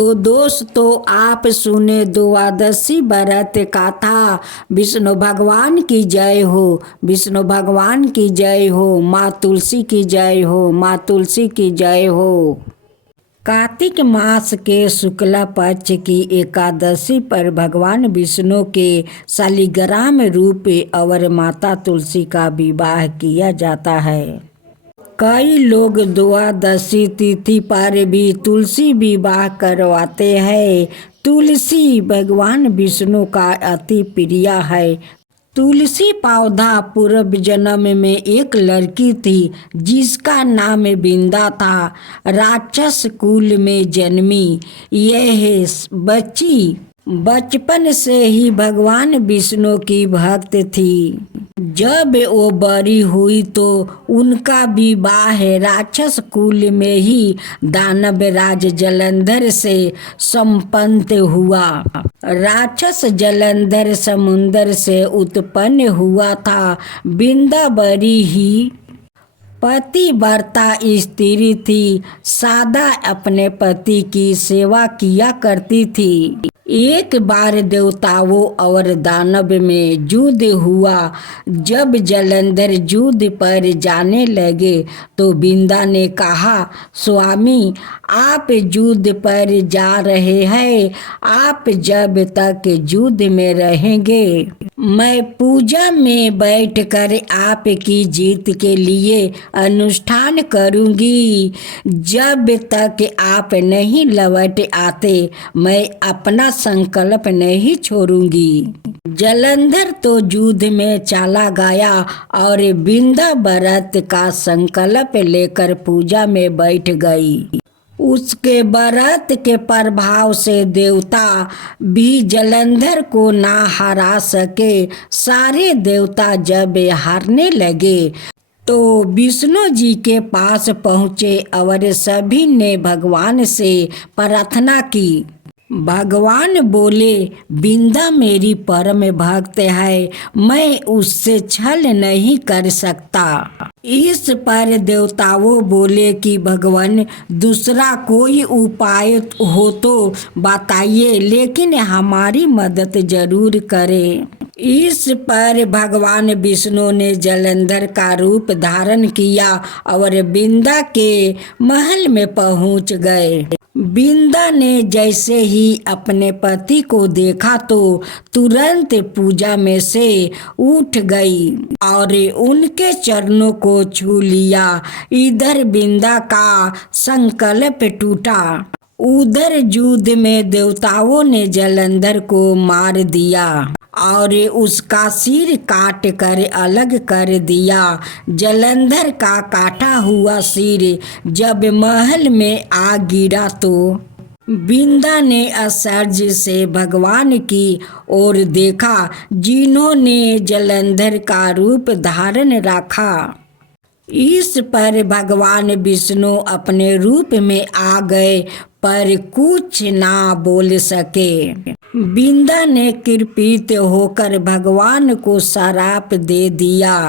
तो दोस्तों आप सुने द्वादशी व्रत कथा। विष्णु भगवान की जय हो, विष्णु भगवान की जय हो, माँ तुलसी की जय हो, माँ तुलसी की जय हो। कार्तिक मास के शुक्ला पक्ष की एकादशी पर भगवान विष्णु के शालिग्राम रूप और माता तुलसी का विवाह किया जाता है। कई लोग द्वादशी तिथि पर भी तुलसी विवाह करवाते हैं। तुलसी भगवान विष्णु का अति प्रिय है। तुलसी पौधा पूर्व जन्म में एक लड़की थी जिसका नाम बिंदा था। राक्षस कुल में जन्मी यह बच्ची बचपन से ही भगवान विष्णु की भक्त थी। जब वो बड़ी हुई तो उनका विवाह राक्षस कुल में ही दानव राज जलंधर से संपन्न हुआ। राक्षस जलंधर समुद्र से उत्पन्न हुआ था। बिंदा बड़ी ही पतिव्रता स्त्री थी। सदा अपने पति की सेवा किया करती थी। एक बार देवताओं और दानव में युद्ध हुआ। जब जलंधर युद्ध पर जाने लगे तो बिंदा ने कहा, स्वामी आप युद्ध पर जा रहे हैं, आप जब तक युद्ध में रहेंगे मैं पूजा में बैठकर आपकी जीत के लिए अनुष्ठान करूंगी। जब तक आप नहीं लौट आते मैं अपना संकल्प नहीं छोड़ूंगी। जलंधर तो युद्ध में चला गया और बिंदा व्रत का संकल्प लेकर पूजा में बैठ गई। उसके व्रत के प्रभाव से देवता भी जलंधर को ना हरा सके। सारे देवता जब हारने लगे तो विष्णु जी के पास पहुँचे और सभी ने भगवान से प्रार्थना की। भगवान बोले, बिंदा मेरी परम भक्त है, मैं उससे छल नहीं कर सकता। इस पर देवताओं बोले कि भगवान दूसरा कोई उपाय हो तो बताइए, लेकिन हमारी मदद जरूर करें। इस पर भगवान विष्णु ने जलंधर का रूप धारण किया और बिंदा के महल में पहुंच गए। बिंदा ने जैसे ही अपने पति को देखा तो तुरंत पूजा में से उठ गई और उनके चरणों को छू लिया। इधर बिंदा का संकल्प टूटा। उधर युद्ध में देवताओं ने जलंधर को मार दिया और उसका सिर काट कर अलग कर दिया। जलंधर का काटा हुआ सिर जब महल में आ गिरा तो बिंदा ने आश्चर्य से भगवान की ओर देखा जिन्होंने जलंधर का रूप धारण रखा। इस पर भगवान विष्णु अपने रूप में आ गए पर कुछ ना बोल सके। बिंदा ने कृपित होकर भगवान को श्राप दे दिया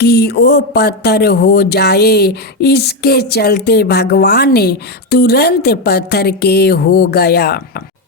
कि वो पत्थर हो जाए। इसके चलते भगवान तुरंत पत्थर के हो गया।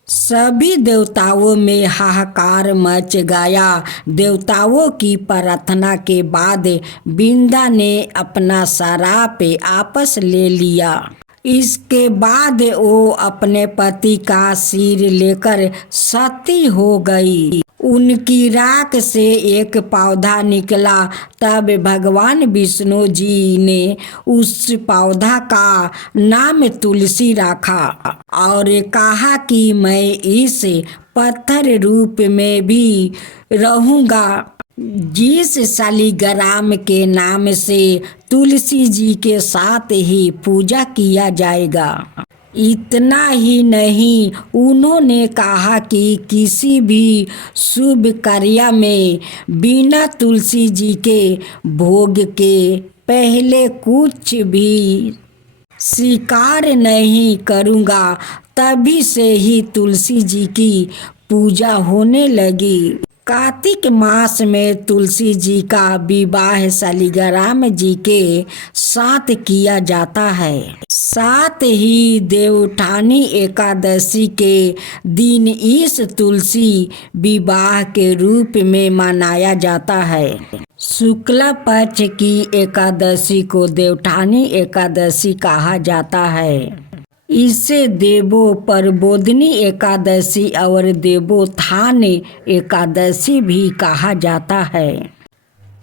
सभी देवताओं में हाहाकार मच गया। देवताओं की प्रार्थना के बाद बिंदा ने अपना श्राप वापस ले लिया। इसके बाद वो अपने पति का सिर लेकर सती हो गई। उनकी राख से एक पौधा निकला। तब भगवान विष्णु जी ने उस पौधा का नाम तुलसी रखा और कहा कि मैं इस पत्थर रूप में भी रहूंगा जिस शालिग्राम के नाम से तुलसी जी के साथ ही पूजा किया जाएगा। इतना ही नहीं, उन्होंने कहा कि किसी भी शुभ कार्य में बिना तुलसी जी के भोग के पहले कुछ भी स्वीकार नहीं करूँगा। तभी से ही तुलसी जी की पूजा होने लगी। कार्तिक मास में तुलसी जी का विवाह शालिग्राम जी के साथ किया जाता है। साथ ही देवउठानी एकादशी के दिन इस तुलसी विवाह के रूप में मनाया जाता है। शुक्ला पक्ष की एकादशी को देवउठानी एकादशी कहा जाता है। इसे देवो प्रबोधिनी एकादशी और देवोत्थान एकादशी भी कहा जाता है।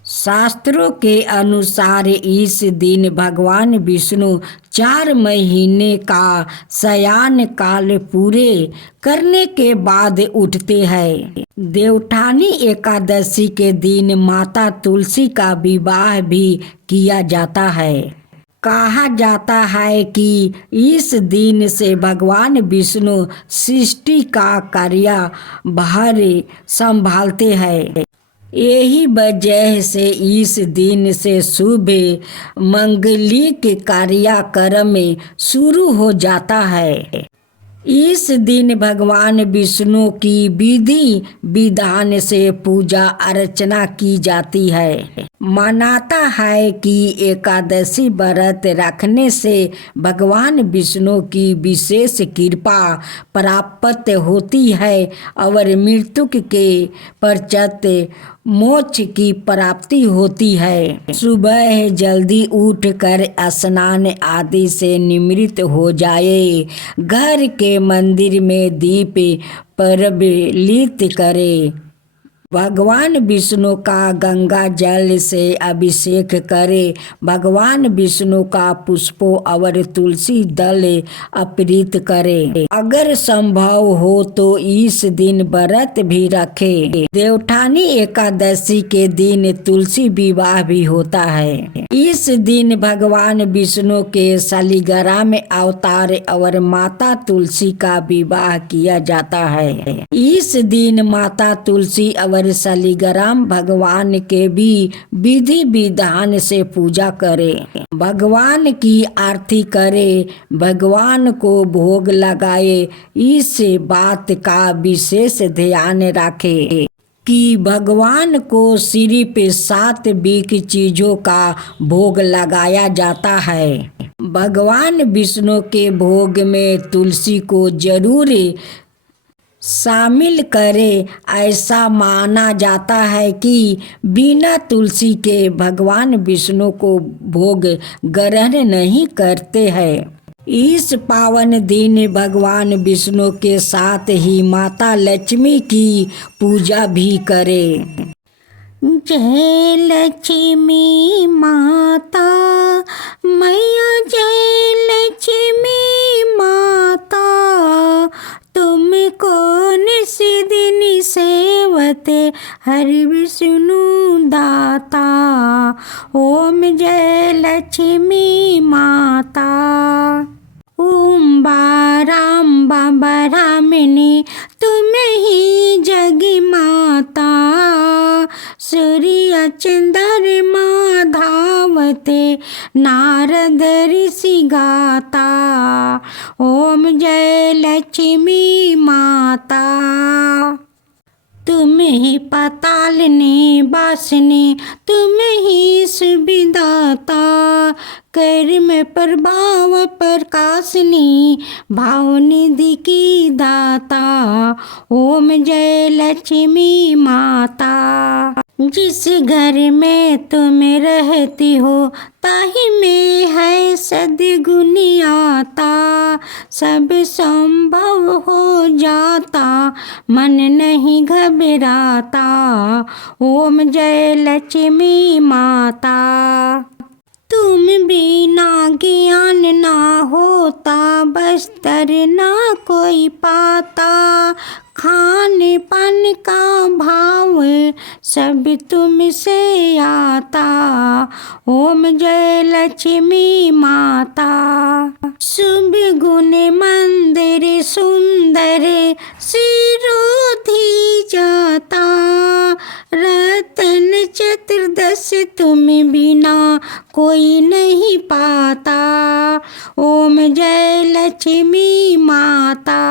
शास्त्रों के अनुसार इस दिन भगवान विष्णु 4 महीने का शयन काल पूरे करने के बाद उठते हैं। देवउठानी एकादशी के दिन माता तुलसी का विवाह भी किया जाता है। कहा जाता है कि इस दिन से भगवान विष्णु सृष्टि का कार्यभार संभालते हैं। यही वजह से इस दिन से शुभ मंगलिक कार्यक्रम शुरू हो जाता है। इस दिन भगवान विष्णु की विधि विधान से पूजा अर्चना की जाती है। मानता है कि एकादशी व्रत रखने से भगवान विष्णु की विशेष कृपा प्राप्त होती है और मृत्यु के पश्चात मोक्ष की प्राप्ति होती है। सुबह जल्दी उठकर स्नान आदि से निवृत्त हो जाए, घर के मंदिर में दीप प्रज्वलित करे, भगवान विष्णु का गंगा जल से अभिषेक करे, भगवान विष्णु का पुष्पों और तुलसी दल अर्पित करे। अगर संभव हो तो इस दिन व्रत भी रखे। देवउठानी एकादशी के दिन तुलसी विवाह भी होता है। इस दिन भगवान विष्णु के शालिग्राम अवतार और माता तुलसी का विवाह किया जाता है। इस दिन माता तुलसी और शालिग्राम भगवान के भी विधि विधान से पूजा करे, भगवान की आरती करे, भगवान को भोग लगाए। इस बात का विशेष ध्यान रखे कि भगवान को सिर्फ सात्विक चीजों का भोग लगाया जाता है। भगवान विष्णु के भोग में तुलसी को जरूर शामिल करे। ऐसा माना जाता है कि बिना तुलसी के भगवान विष्णु को भोग ग्रहण नहीं करते हैं। इस पावन दिन भगवान विष्णु के साथ ही माता लक्ष्मी की पूजा भी करें। जय लक्ष्मी माता मैया, जय लक्ष्मी माता, तुम कौन सी दिन सेवते हर विष्णु दाता। ओम जय लक्ष्मी माता। ओम बाराम बाबा रामिनी, तुम ही जग माता, सूर्य चंद्रमा धावते नारद ऋषि गाता। ओम जय लक्ष्मी माता। तुम ही पातालनी वासिनी, तुम ही सुविदाता, कर्म प्रभाव प्रकाशनी, भाव निधि की दाता। ओम जय लक्ष्मी माता। जिस घर में तुम रहती हो ताहि में है सद्गुण आता, सब संभव हो जाता, मन नहीं घबराता। ओम जय लक्ष्मी माता। तुम बिना ज्ञान ना होता, बस्तर ना कोई पाता, खाने पान का भाव सब तुमसे आता। ओम जय लक्ष्मी माता। शुभ गुण मंदिर सुंदर सिरोधी जाता, रतन चतुर्दश तुम बिना कोई नहीं पाता। ओम जय लक्ष्मी माता।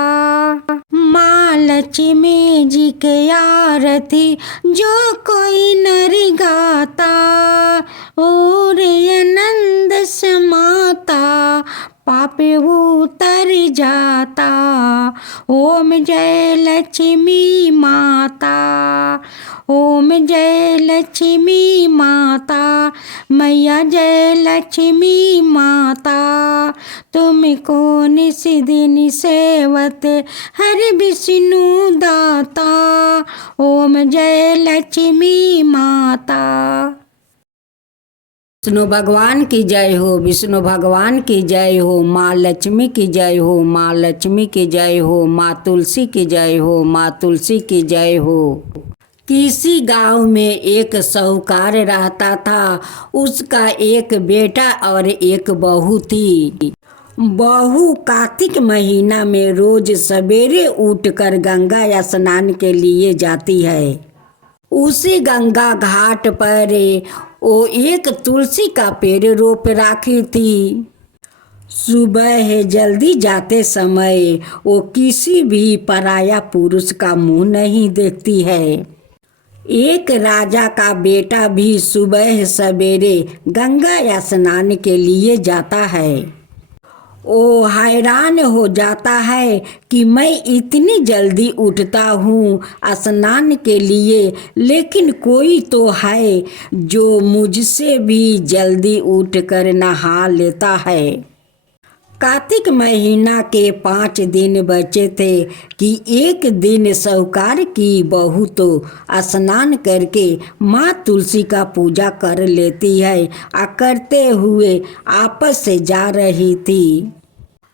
माँ लक्ष्मी जी के आरती जो कोई नर गाता, और आनंद समाता पाप उतर जाता। ओम जय लक्ष्मी माता, ओम जय लक्ष्मी माता, मैया जय लक्ष्मी माता। तुमको निस दिन सेवत हर विष्णु दाता। ओम जय लक्ष्मी माता। विष्णु भगवान की जय हो, विष्णु भगवान की जय हो, माँ लक्ष्मी की जय हो, माँ लक्ष्मी की जय हो, माँ तुलसी की जय हो, माँ तुलसी की जय हो। किसी गांव में एक साहूकार रहता था। उसका एक बेटा और एक बहू थी। बहू कार्तिक महीना में रोज सवेरे उठकर गंगा स्नान के लिए जाती है। उसी गंगा घाट पर वो एक तुलसी का पेड़ रोप रखी थी। सुबह जल्दी जाते समय वो किसी भी पराया पुरुष का मुंह नहीं देखती है। एक राजा का बेटा भी सुबह सवेरे गंगा स्नान के लिए जाता है। वो हैरान हो जाता है कि मैं इतनी जल्दी उठता हूँ स्नान के लिए, लेकिन कोई तो है जो मुझसे भी जल्दी उठकर नहा लेता है। कार्तिक महीना के 5 दिन बचे थे कि एक दिन साहूकार की बहू तो स्नान करके माँ तुलसी का पूजा कर लेती है। करते हुए आपस से जा रही थी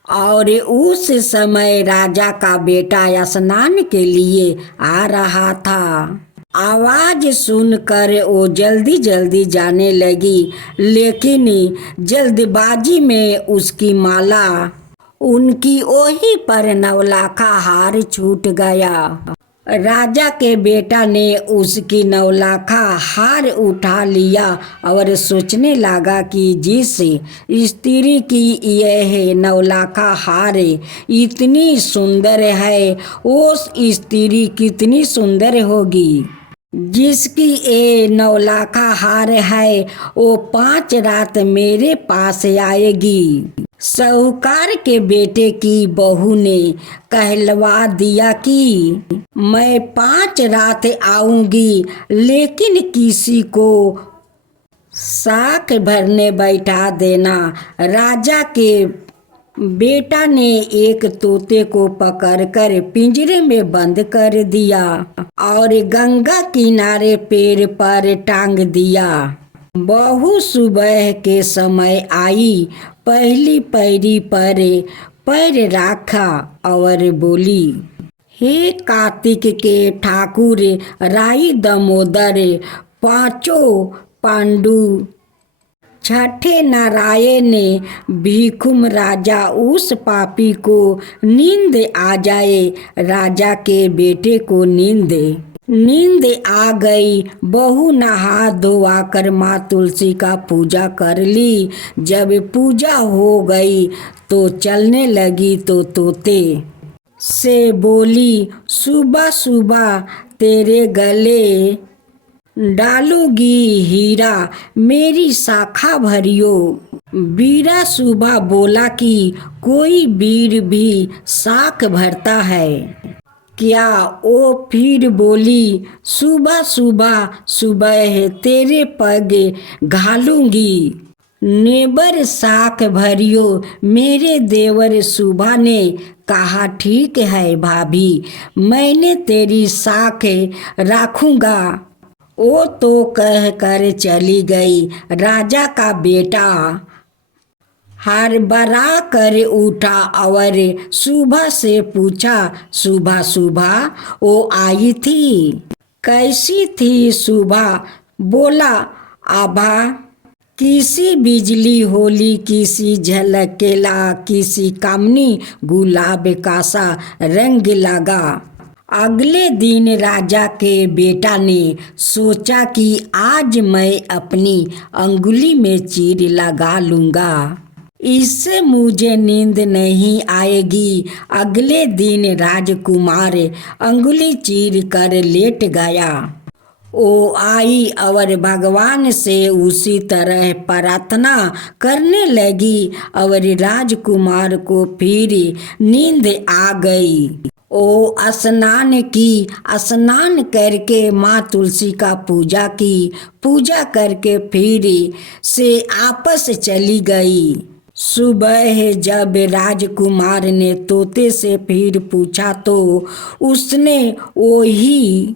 और उस समय राजा का बेटा स्नान के लिए आ रहा था। आवाज सुनकर वो जल्दी जल्दी जाने लगी, लेकिन जल्दबाजी में उसकी माला उनकी ओही पर नवलाखा हार छूट गया। राजा के बेटा ने उसकी नवलाखा हार उठा लिया और सोचने लगा कि जिस स्त्री की यह नवलाखा हार इतनी सुंदर है, उस स्त्री कितनी सुंदर होगी। जिसकी ये नवलाखा हार है वो 5 रात मेरे पास आएगी। साहूकार के बेटे की बहू ने कहलवा दिया कि मैं 5 रात आऊंगी, लेकिन किसी को साख भरने बैठा देना। राजा के बेटा ने एक तोते को पकड़कर पिंजरे में बंद कर दिया और गंगा किनारे पेड़ पर टांग दिया। बहू सुबह के समय आई, पहली पैरी पर पैर रखा और बोली, हे कार्तिक के ठाकुर राई दामोदर, पांचों पांडु, छठे नारायण, भीखुम राजा, उस पापी को नींद आ जाए। राजा के बेटे को नींद आ गई। बहू नहा धोवा कर माँ तुलसी का पूजा कर ली। जब पूजा हो गई तो चलने लगी तो तोते से बोली, सुबह सुबह तेरे गले डालूगी हीरा, मेरी शाखा भरियो। बीरा सुबह बोला कि कोई वीर भी शाख भरता है क्या? ओ फिर बोली, सुबह सुबह तेरे पग घालूंगी। नेबर शाख भरियो, मेरे देवर सुबह ने कहा, ठीक है भाभी, मैंने तेरी शाख रखूंगा। वो तो कह कर चली गई। राजा का बेटा हड़बड़ा कर उठा और सुबह से पूछा, सुबह वो आई थी? कैसी थी सुबह? बोला, आभा किसी बिजली होली, किसी झलकेला, किसी कामनी गुलाब का सा रंग लगा। अगले दिन राजा के बेटा ने सोचा कि आज मैं अपनी अंगुली में चीर लगा लूँगा। इससे मुझे नींद नहीं आएगी। अगले दिन राजकुमार अंगुली चीर कर लेट गया। वो आई और भगवान से उसी तरह प्रार्थना करने लगी और राजकुमार को फिर नींद आ गई। ओ स्नान करके माँ तुलसी का पूजा की। पूजा करके फिर से आपस चली गई। सुबह जब राजकुमार ने तोते से फिर पूछा तो उसने वही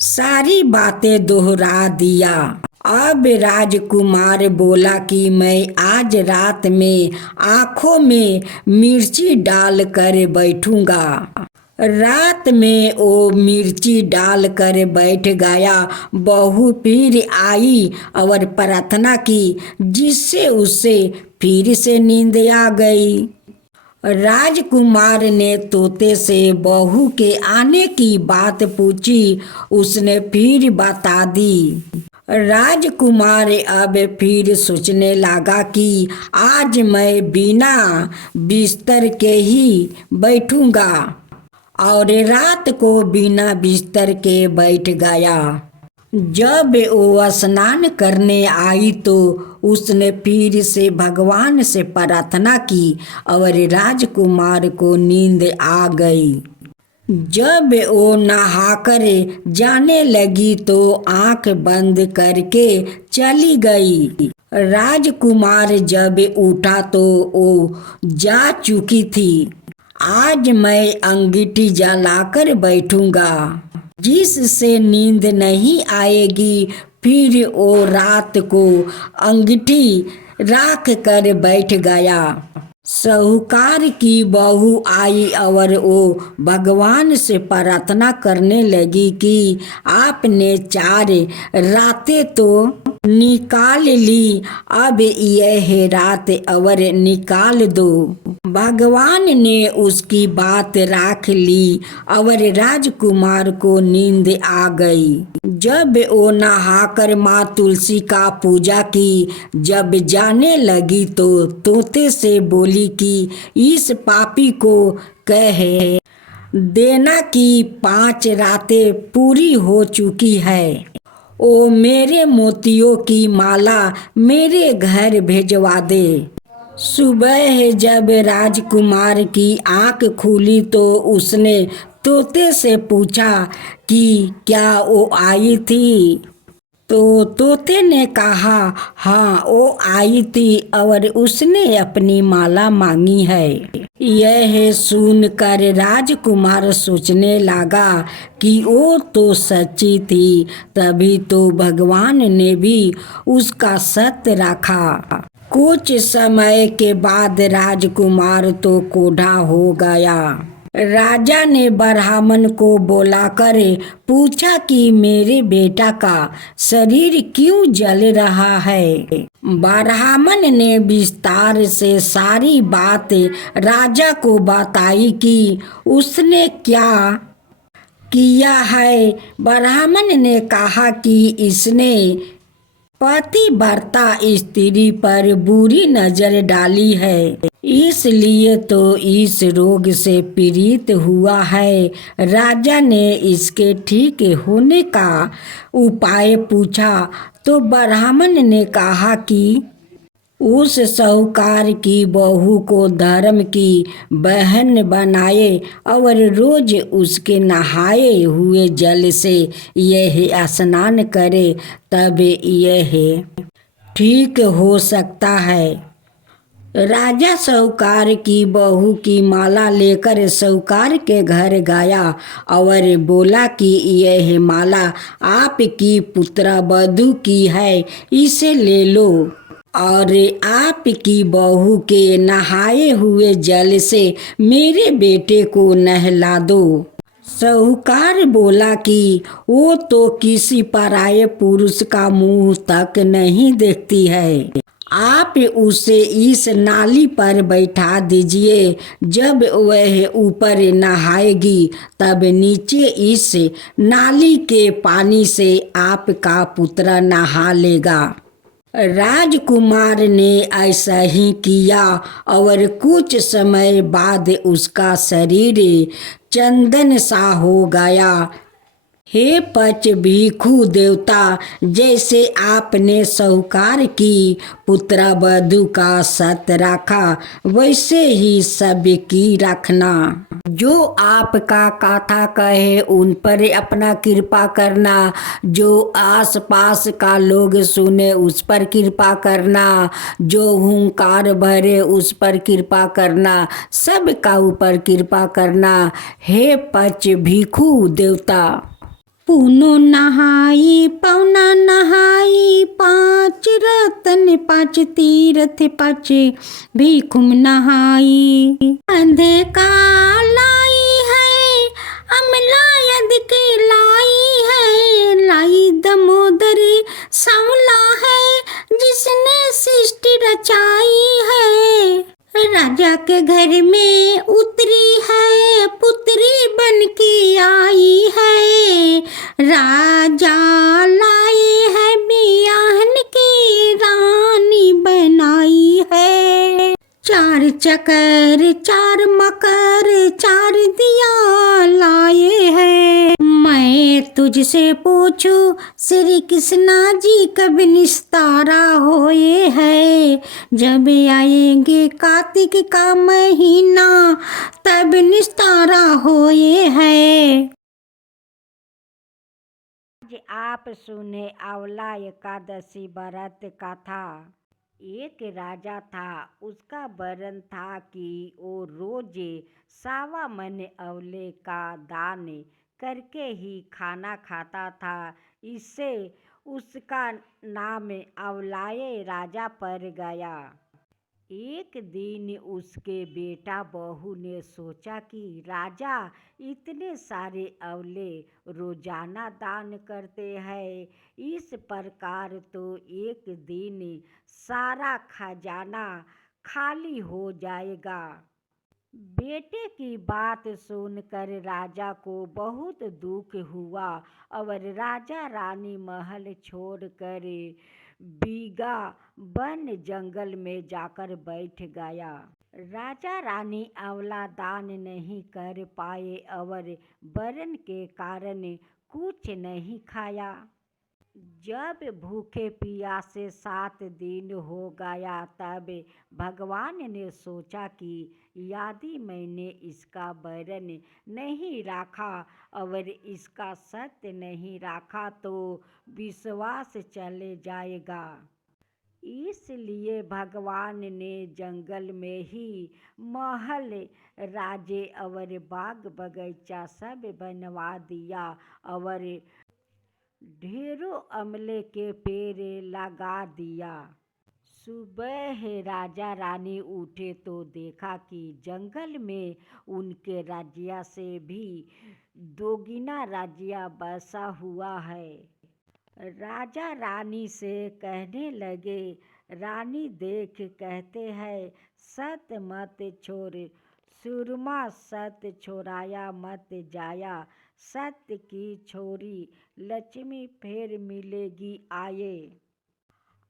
सारी बातें दोहरा दिया। अब राजकुमार बोला कि मैं आज रात में आँखों में मिर्ची डाल कर बैठूंगा। रात में वो मिर्ची डाल कर बैठ गया। बहू फिर आई और प्रार्थना की, जिससे उसे फिर से नींद आ गई। राजकुमार ने तोते से बहू के आने की बात पूछी। उसने फिर बता दी। राजकुमार अब फिर सोचने लगा कि आज मैं बिना बिस्तर के ही बैठूंगा और रात को बिना बिस्तर के बैठ गया। जब वो स्नान करने आई तो उसने फिर से भगवान से प्रार्थना की और राजकुमार को नींद आ गई। जब वो नहाकर जाने लगी तो आंख बंद करके चली गई। राजकुमार जब उठा तो वो जा चुकी थी। आज मैं अंगीठी जलाकर बैठूंगा, जिससे नींद नहीं आएगी। फिर वो रात को अंगीठी राख कर बैठ गया। साहूकार की बहू आई और वो भगवान से प्रार्थना करने लगी कि आपने 4 रातें तो निकाल ली, अब यह रात और निकाल दो। भगवान ने उसकी बात राख ली और राजकुमार को नींद आ गई। जब वो नहाकर माँ तुलसी का पूजा की, जब जाने लगी तो तोते से बोली कि इस पापी को कह देना कि 5 रातें पूरी हो चुकी है। ओ मेरे मोतियों की माला मेरे घर भेजवा दे। सुबह जब राजकुमार की आंख खुली तो उसने तोते से पूछा कि क्या वो आई थी। तो तोते ने कहा, हाँ वो आई थी और उसने अपनी माला मांगी है। यह सुनकर राजकुमार सोचने लगा कि वो तो सच्ची थी, तभी तो भगवान ने भी उसका सत्य रखा। कुछ समय के बाद राजकुमार तो कोढ़ा हो गया। राजा ने ब्राह्मण को बुलाकर पूछा कि मेरे बेटा का शरीर क्यों जल रहा है। ब्राह्मण ने विस्तार से सारी बात राजा को बताई कि उसने क्या किया है। ब्राह्मण ने कहा कि इसने पतिव्रता स्त्री पर बुरी नजर डाली है, इसलिए तो इस रोग से पीड़ित हुआ है। राजा ने इसके ठीक होने का उपाय पूछा तो ब्राह्मण ने कहा कि उस साहूकार की बहू को धर्म की बहन बनाए और रोज उसके नहाए हुए जल से यह स्नान करे, तब यह ठीक हो सकता है। राजा साहूकार की बहू की माला लेकर साहूकार के घर गया और बोला कि यह माला आपकी पुत्रवधू की है, इसे ले लो और आपकी बहू के नहाए हुए जल से मेरे बेटे को नहला दो। साहूकार बोला कि वो तो किसी पराये पुरुष का मुंह तक नहीं देखती है, आप उसे इस नाली पर बैठा दीजिए। जब वह ऊपर नहाएगी तब नीचे इस नाली के पानी से आपका पुत्र नहा लेगा। राजकुमार ने ऐसा ही किया और कुछ समय बाद उसका शरीर चंदन सा हो गया। हे पच भिखु देवता, जैसे आपने साहूकार की पुत्रवधू का सत रखा, वैसे ही सबकी रखना। जो आपका कथा कहे उन पर अपना कृपा करना, जो आस पास का लोग सुने उस पर कृपा करना, जो हुंकार भरे उस पर कृपा करना, सबका ऊपर कृपा करना। हे पच भिखु देवता। पूनो नहाई पौना नहाई, पांच रतन पांच तीरथ पांच भिखुम नहाई। अंधे का लाई है अमला यद के लाई है, लाई दमोदर सांवला है जिसने सृष्टि रचाई है। राजा के घर में उतरी है पुत्री बन के आई है, राजा लाए है बियाहन की रानी बनाई है। चार चकर चार मकर चार दिया लाए हैं। मैं तुझसे पूछूं श्री कृष्णा जी कब निस्तारा होए है, जब आएंगे कार्तिक का महीना तब निस्तारा होए है। आज आप सुने आंवला एकादशी व्रत कथा। एक राजा था, उसका वरन था कि वो रोज 1.25 मन आंवले का दान करके ही खाना खाता था। इससे उसका नाम आंवलाए राजा पड़ गया। एक दिन उसके बेटा बहू ने सोचा कि राजा इतने सारे आंवले रोजाना दान करते हैं, इस प्रकार तो एक दिन सारा खजाना खाली हो जाएगा। बेटे की बात सुनकर राजा को बहुत दुख हुआ और राजा रानी महल छोड़कर बीघा वन जंगल में जाकर बैठ गया। राजा रानी आंवला दान नहीं कर पाए और वरन के कारण कुछ नहीं खाया। जब भूखे प्यासे 7 दिन हो गया तब भगवान ने सोचा कि यदि मैंने इसका वरन नहीं रखा और इसका सत्य नहीं रखा तो विश्वास चले जाएगा। इसलिए भगवान ने जंगल में ही महल राजे और बाग बगीचा सब बनवा दिया और ढेरों आंवले के पेड़ लगा दिया। सुबह राजा रानी उठे तो देखा कि जंगल में उनके राज्य से भी दोगुना राज्य बसा हुआ है। राजा रानी से कहने लगे, रानी देख, कहते हैं सत मत छोड़, सुरमा सत छोड़ाया मत जाया, सत्य की छोरी लक्ष्मी फिर मिलेगी आए।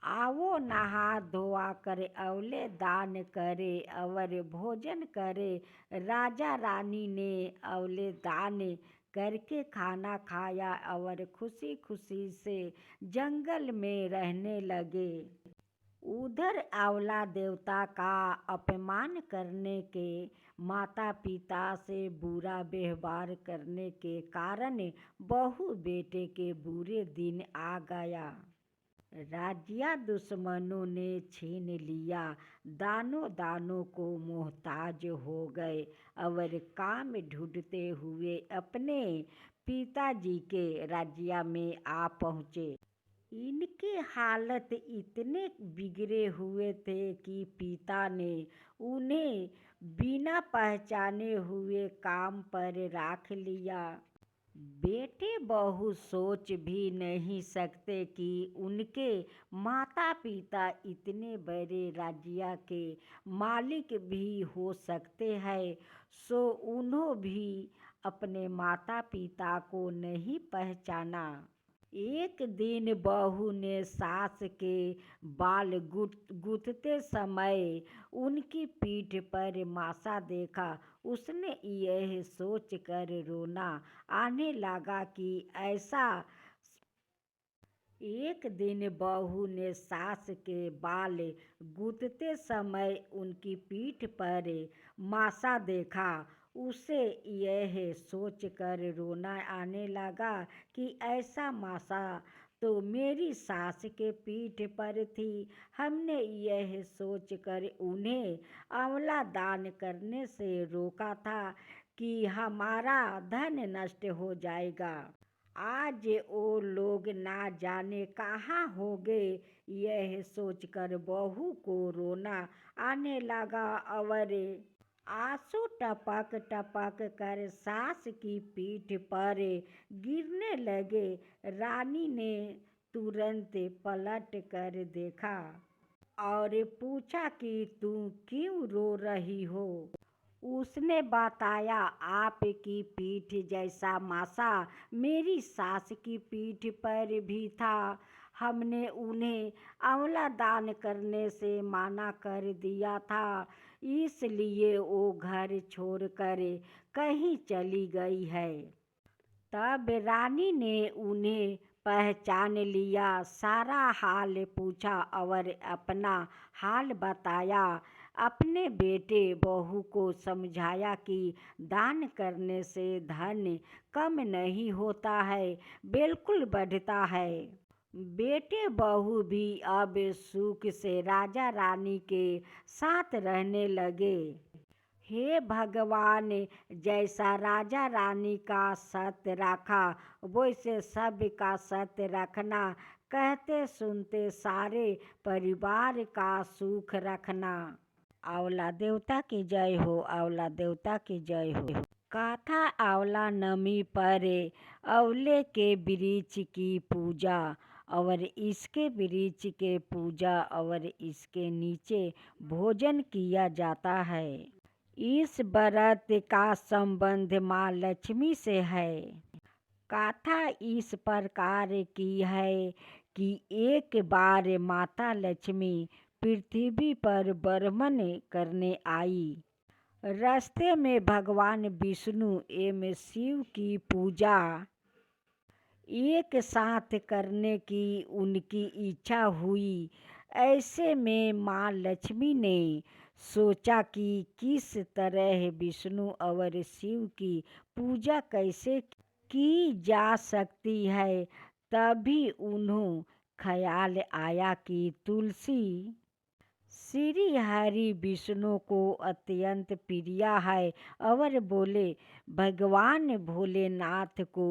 आओ नहा धोआ कर आंवले दान करे और भोजन करे। राजा रानी ने आंवले दान करके खाना खाया और खुशी खुशी से जंगल में रहने लगे। उधर आंवला देवता का अपमान करने के, माता पिता से बुरा व्यवहार करने के कारण बहू बेटे के बुरे दिन आ गया। राज्य दुश्मनों ने छीन लिया, दानों दानों को मोहताज हो गए और काम ढूंढते हुए अपने पिताजी के राज्य में आ पहुँचे। इनके हालत इतने बिगड़े हुए थे कि पिता ने उन्हें बिना पहचाने हुए काम पर रख लिया। बेटे बहू सोच भी नहीं सकते कि उनके माता पिता इतने बड़े राज्य के मालिक भी हो सकते हैं, सो उन्होंने भी अपने माता पिता को नहीं पहचाना। एक दिन बहू ने सास के बाल गूंथते समय उनकी पीठ पर मासा देखा। उसने यह सोच कर रोना आने लगा कि ऐसा एक दिन बहू ने सास के बाल गूंथते समय उनकी पीठ पर मासा देखा। उसे यह सोच कर रोना आने लगा कि ऐसा मासा तो मेरी सास के पीठ पर थी। हमने यह सोचकर उन्हें आंवला दान करने से रोका था कि हमारा धन नष्ट हो जाएगा। आज वो लोग ना जाने कहाँ हो गए। यह सोचकर बहू को रोना आने लगा और आंसू टपक टपक कर सास की पीठ पर गिरने लगे। रानी ने तुरंत पलट कर देखा और पूछा कि तुम क्यों रो रही हो। उसने बताया, आपकी पीठ जैसा मासा मेरी सास की पीठ पर भी था। हमने उन्हें आंवला दान करने से मना कर दिया था, इसलिए वो घर छोड़कर कहीं चली गई है। तब रानी ने उन्हें पहचान लिया, सारा हाल पूछा और अपना हाल बताया। अपने बेटे बहू को समझाया कि दान करने से धन कम नहीं होता है, बिल्कुल बढ़ता है। बेटे बहू भी अब सुख से राजा रानी के साथ रहने लगे। हे भगवान, जैसा राजा रानी का सत्य रखा वैसे सबका सत्य रखना। कहते सुनते सारे परिवार का सुख रखना। आंवला देवता की जय हो, आंवला देवता की जय हो। कथा आंवला नमी पर आंवले के वृक्ष की पूजा और इसके वृक्ष के पूजा और इसके नीचे भोजन किया जाता है। इस व्रत का संबंध माँ लक्ष्मी से है। कथा इस प्रकार की है कि एक बार माता लक्ष्मी पृथ्वी पर भ्रमण करने आई। रास्ते में भगवान विष्णु एवं शिव की पूजा एक साथ करने की उनकी इच्छा हुई। ऐसे में माँ लक्ष्मी ने सोचा कि किस तरह विष्णु और शिव की पूजा कैसे की जा सकती है। तभी उन्हें ख्याल आया कि तुलसी श्री हरि विष्णु को अत्यंत प्रिय है और बोले, भगवान भोलेनाथ को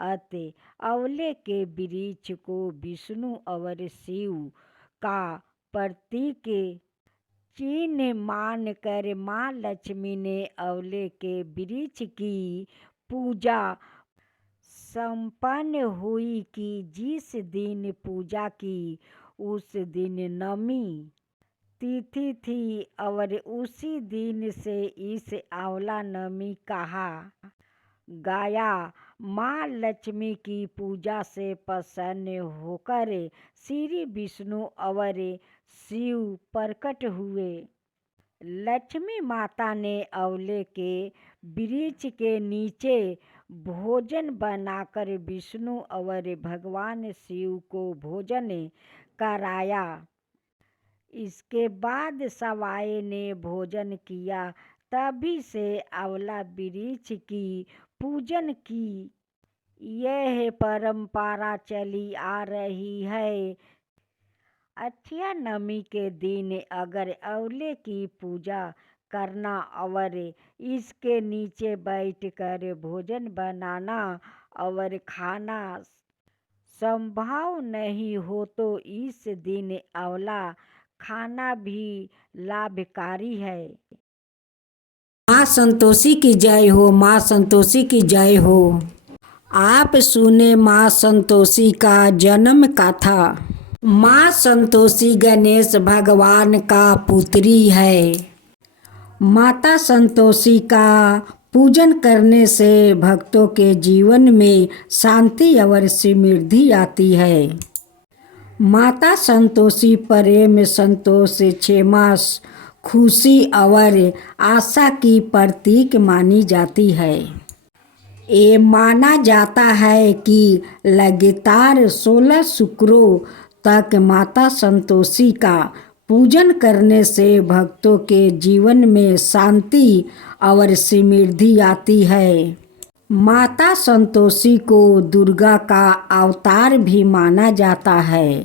अत आंवले के वृक्ष को विष्णु और शिव का प्रतीक चिन्ह मान कर माँ लक्ष्मी ने आंवले के वृक्ष की पूजा संपन्न हुई कि जिस दिन पूजा की उस दिन नवमी तिथि थी और उसी दिन से इस आंवला नवमी कहा गया। माँ लक्ष्मी की पूजा से प्रसन्न होकर श्री विष्णु और शिव प्रकट हुए। लक्ष्मी माता ने आंवले के वृक्ष के नीचे भोजन बनाकर विष्णु और भगवान शिव को भोजन कराया। इसके बाद सवाए ने भोजन किया। तभी से आंवला वृक्ष की पूजन की यह परंपरा चली आ रही है। अक्षय नवमी के दिन अगर आंवले की पूजा करना और इसके नीचे बैठकर भोजन बनाना और खाना संभव नहीं हो तो इस दिन आंवला खाना भी लाभकारी है। माँ संतोषी की जय हो, माँ संतोषी की जय हो। आप सुने माँ संतोषी का जन्म कथा। माँ संतोषी गणेश भगवान का पुत्री है। माता संतोषी का पूजन करने से भक्तों के जीवन में शांति और समृद्धि आती है। माता संतोषी प्रेम, संतोष, क्षमा, खुशी और आशा की प्रतीक मानी जाती है। ये माना जाता है कि लगातार 16 शुक्रों तक माता संतोषी का पूजन करने से भक्तों के जीवन में शांति और समृद्धि आती है। माता संतोषी को दुर्गा का अवतार भी माना जाता है।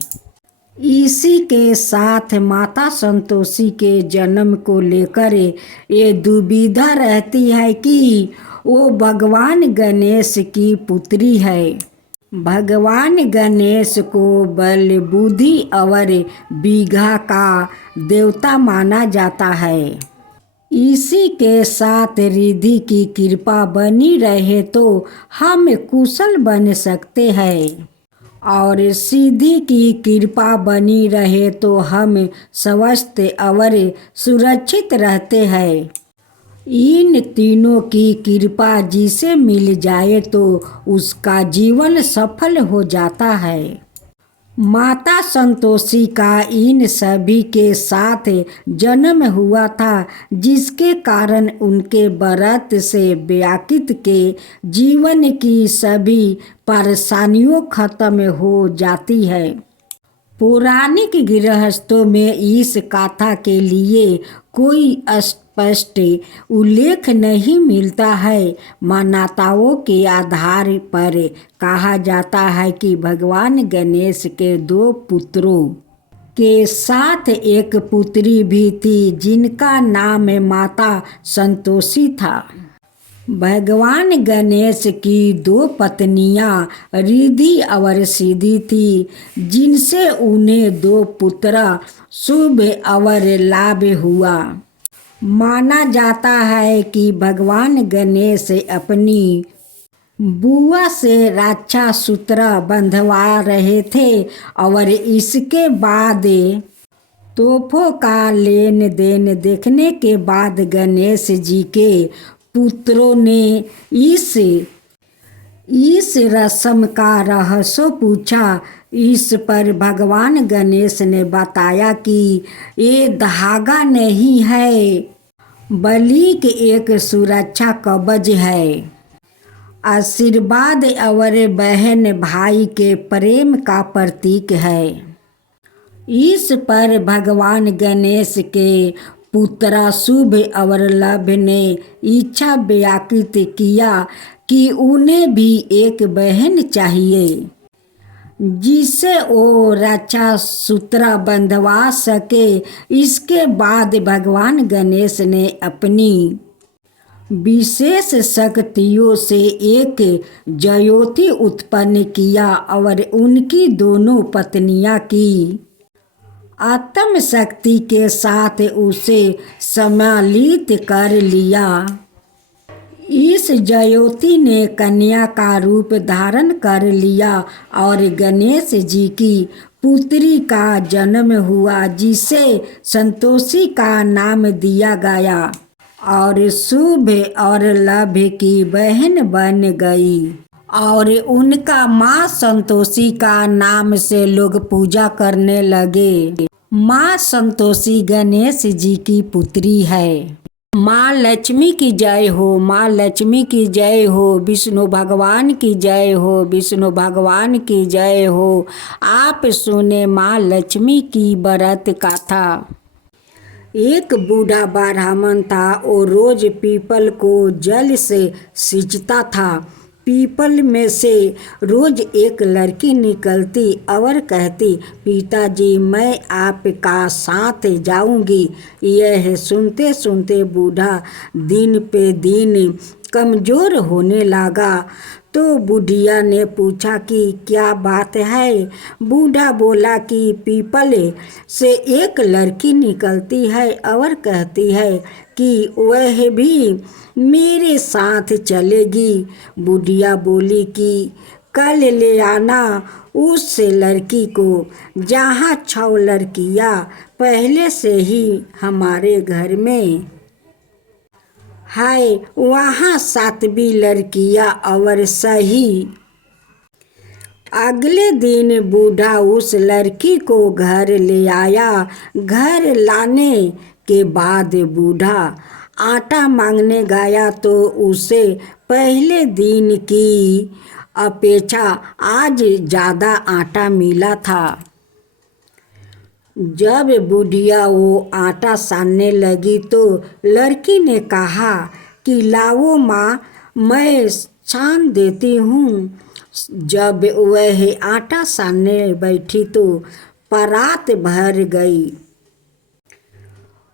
इसी के साथ माता संतोषी के जन्म को लेकर ये दुविधा रहती है कि वो भगवान गणेश की पुत्री है। भगवान गणेश को बल, बुद्धि और विद्या का देवता माना जाता है। इसी के साथ रिद्धि की कृपा बनी रहे तो हम कुशल बन सकते हैं और सिद्धि की कृपा बनी रहे तो हम स्वस्थ और सुरक्षित रहते हैं। इन तीनों की कृपा जिसे मिल जाए तो उसका जीवन सफल हो जाता है। माता संतोषी का इन सभी के साथ जन्म हुआ था, जिसके कारण उनके व्रत से व्याकृत के जीवन की सभी परेशानियों खत्म हो जाती है। पौराणिक गृहस्थों में इस कथा के लिए कोई स्पष्ट उल्लेख नहीं मिलता है। मान्यताओं के आधार पर कहा जाता है कि भगवान गणेश के 2 पुत्रों के साथ एक पुत्री भी थी जिनका नाम माता संतोषी था। भगवान गणेश की 2 पत्नियां रिद्धि और सिद्धि थी, जिनसे उन्हें 2 पुत्र शुभ और लाभ हुआ। माना जाता है कि भगवान गणेश अपनी बुआ से रक्षा सूत्र बंधवा रहे थे और इसके बाद तोहफों का लेन देन देखने के बाद गणेश जी के पुत्रों ने इस रस्म का रहस्य पूछा। इस पर भगवान गणेश ने बताया कि ये धागा नहीं है, बल्कि एक सुरक्षा कवच है, आशीर्वाद और बहन भाई के प्रेम का प्रतीक है। इस पर भगवान गणेश के पुत्र शुभ और लाभ ने इच्छा व्याकृत किया कि उन्हें भी एक बहन चाहिए जिसे वो रक्षा सूत्र बंधवा सके। इसके बाद भगवान गणेश ने अपनी विशेष शक्तियों से एक ज्योति उत्पन्न किया और उनकी दोनों पत्नियां की आत्म शक्ति के साथ उसे सम्मिलित कर लिया। इस ज्योति ने कन्या का रूप धारण कर लिया और गणेश जी की पुत्री का जन्म हुआ, जिसे संतोषी का नाम दिया गया और शुभ और लाभ की बहन बन गई और उनका माँ संतोषी का नाम से लोग पूजा करने लगे। माँ संतोषी गणेश जी की पुत्री है। माँ लक्ष्मी की जय हो, माँ लक्ष्मी की जय हो, विष्णु भगवान की जय हो, विष्णु भगवान की जय हो। आप सुने माँ लक्ष्मी की व्रत कथा। एक बूढ़ा ब्राह्मण था, वो रोज पीपल को जल से सींचता था। पीपल में से रोज एक लड़की निकलती और कहती, पिताजी मैं आपका साथ जाऊंगी। यह सुनते सुनते बूढ़ा दिन पे दिन कमज़ोर होने लगा। तो बुढ़िया ने पूछा कि क्या बात है। बूढ़ा बोला कि पीपल से एक लड़की निकलती है और कहती है कि वह भी मेरे साथ चलेगी। बुढ़िया बोली कि कल ले आना उस लड़की को, जहाँ 6 लड़कियाँ पहले से ही हमारे घर में हाय वहाँ सातवीं लड़कियाँ और सही। अगले दिन बूढ़ा उस लड़की को घर ले आया। घर लाने के बाद बूढ़ा आटा मांगने गया तो उसे पहले दिन की अपेक्षा आज ज़्यादा आटा मिला था। जब बुढ़िया वो आटा सानने लगी तो लड़की ने कहा कि लाओ माँ, मैं सान देती हूँ। जब वह आटा सानने बैठी तो परात भर गई।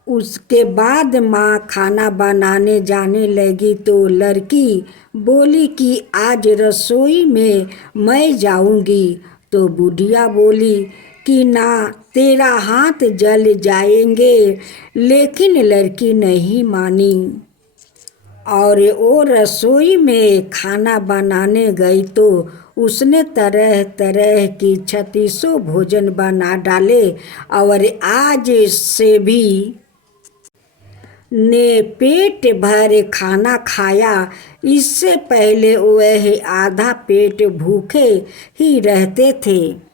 उसके बाद माँ खाना बनाने जाने लगी तो लड़की बोली कि आज रसोई में मैं जाऊंगी। तो बुढ़िया बोली कि ना, तेरा हाथ जल जाएंगे। लेकिन लड़की नहीं मानी और वो रसोई में खाना बनाने गई तो उसने तरह तरह की 36 भोजन बना डाले और आज से भी ने पेट भर खाना खाया। इससे पहले वह आधा पेट भूखे ही रहते थे।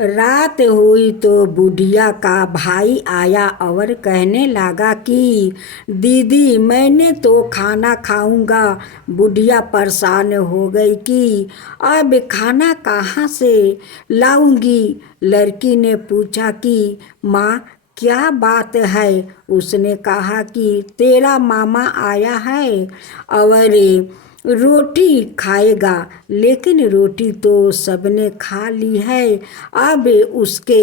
रात हुई तो बुढ़िया का भाई आया और कहने लगा कि दीदी मैंने तो खाना खाऊंगा। बुढ़िया परेशान हो गई कि अब खाना कहाँ से लाऊंगी। लड़की ने पूछा कि माँ क्या बात है। उसने कहा कि तेरा मामा आया है और रोटी खाएगा, लेकिन रोटी तो सबने खा ली है, अब उसके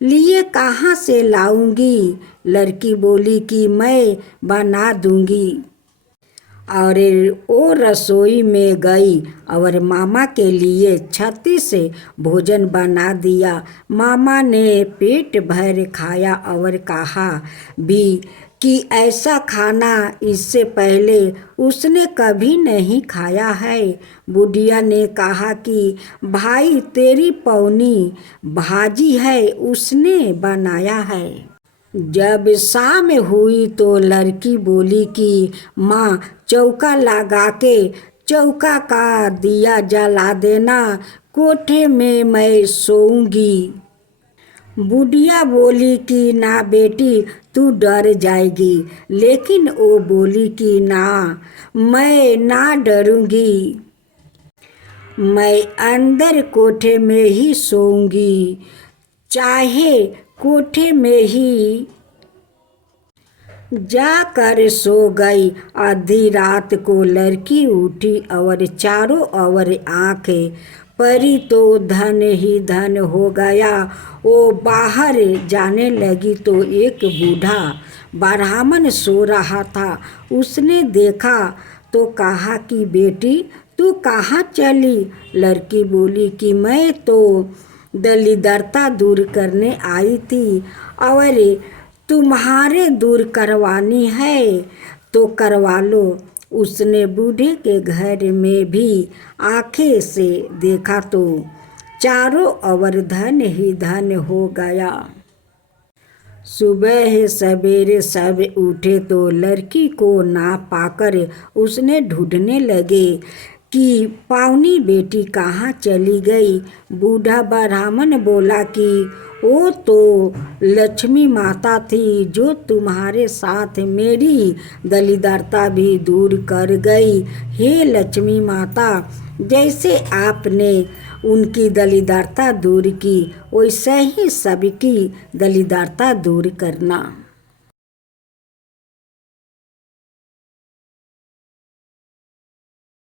लिए कहाँ से लाऊंगी। लड़की बोली कि मैं बना दूंगी और वो रसोई में गई और मामा के लिए 36 भोजन बना दिया। मामा ने पेट भर खाया और कहा भी कि ऐसा खाना इससे पहले उसने कभी नहीं खाया है। बुढ़िया ने कहा कि भाई तेरी पौनी भाजी है, उसने बनाया है। जब शाम हुई तो लड़की बोली कि माँ चौका लगा के चौका का दिया जला देना, कोठे में मैं सोऊंगी। बुढ़िया बोली कि ना बेटी, तू डर जाएगी। लेकिन वो बोली कि ना, मैं ना डरूंगी, मैं अंदर कोठे में ही सोऊंगी। चाहे कोठे में ही जाकर सो गई। आधी रात को लड़की उठी और चारों ओर आंखें परी तो धन ही धन हो गया। वो बाहर जाने लगी तो एक बूढ़ा ब्राह्मण सो रहा था। उसने देखा तो कहा कि बेटी तू कहाँ चली। लड़की बोली कि मैं तो दरिद्रता दूर करने आई थी और तुम्हारे दूर करवानी है तो करवा लो। उसने बूढ़े के घर में भी आंखें से देखा तो चारों ओर धन ही धन हो गया। सुबह सवेरे सब उठे तो लड़की को ना पाकर उसने ढूंढने लगे कि पावनी बेटी कहाँ चली गई। बूढ़ा ब्राह्मण बोला कि वो तो लक्ष्मी माता थी जो तुम्हारे साथ मेरी दरिद्रता भी दूर कर गई। हे लक्ष्मी माता, जैसे आपने उनकी दरिद्रता दूर की वैसे ही सबकी दरिद्रता दूर करना।